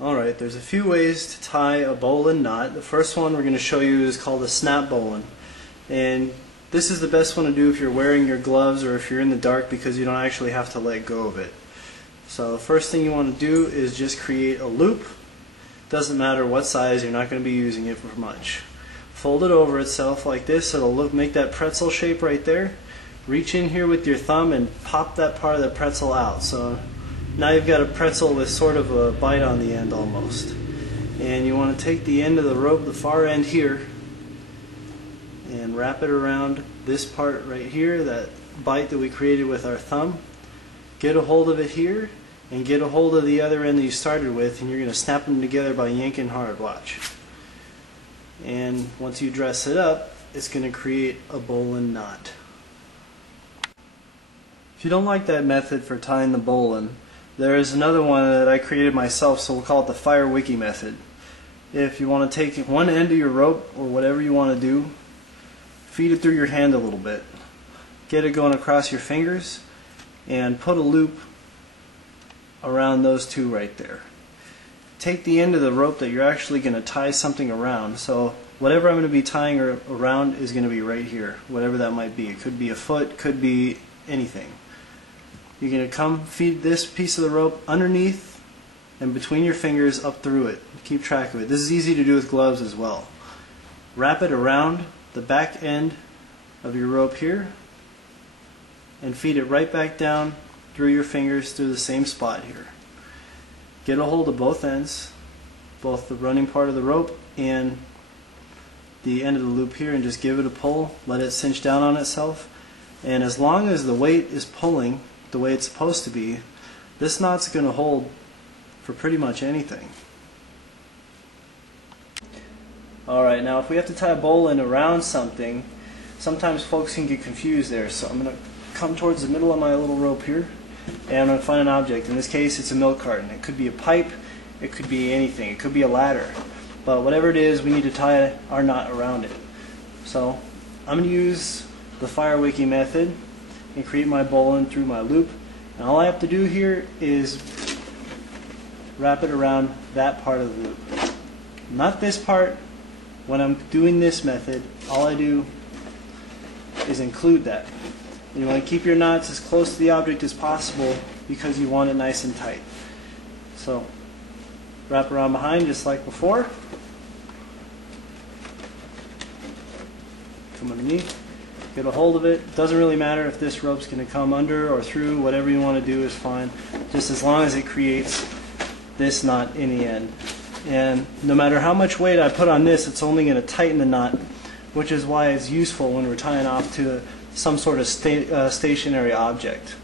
Alright, there's a few ways to tie a bowline knot. The first one we're going to show you is called a snap bowline. And this is the best one to do if you're wearing your gloves or if you're in the dark, because you don't actually have to let go of it. So the first thing you want to do is just create a loop. Doesn't matter what size, you're not going to be using it for much. Fold it over itself like this, so it'll make that pretzel shape right there. Reach in here with your thumb and pop that part of the pretzel out. So now you've got a pretzel with sort of a bite on the end almost. And you want to take the end of the rope, the far end here, and wrap it around this part right here, that bite that we created with our thumb. Get a hold of it here and get a hold of the other end that you started with, and you're going to snap them together by yanking hard. Watch. And once you dress it up, it's going to create a bowline knot. If you don't like that method for tying the bowline, there is another one that I created myself, so we'll call it the FireWiki method. If you want to take one end of your rope or whatever you want to do, feed it through your hand a little bit. Get it going across your fingers and put a loop around those two right there. Take the end of the rope that you're actually going to tie something around. So whatever I'm going to be tying around is going to be right here, whatever that might be. It could be a foot, could be anything. You're going to come feed this piece of the rope underneath and between your fingers up through it. Keep track of it. This is easy to do with gloves as well. Wrap it around the back end of your rope here and feed it right back down through your fingers through the same spot here. Get a hold of both ends, both the running part of the rope and the end of the loop here, and just give it a pull. Let it cinch down on itself. And as long as the weight is pulling the way it's supposed to be, this knot's going to hold for pretty much anything. Alright, now if we have to tie a bowline around something, sometimes folks can get confused there. So I'm going to come towards the middle of my little rope here, and I'm going to find an object. In this case, it's a milk carton. It could be a pipe, it could be anything, it could be a ladder. But whatever it is, we need to tie our knot around it. So I'm going to use the FireWiki method and create my bowline through my loop. And all I have to do here is wrap it around that part of the loop. Not this part. When I'm doing this method, all I do is include that. And you want to keep your knots as close to the object as possible because you want it nice and tight. So wrap around behind just like before. Come underneath. Get a hold of it. Doesn't really matter if this rope's going to come under or through. Whatever you want to do is fine, just as long as it creates this knot in the end. And no matter how much weight I put on this, it's only going to tighten the knot, which is why it's useful when we're tying off to some sort of stationary object.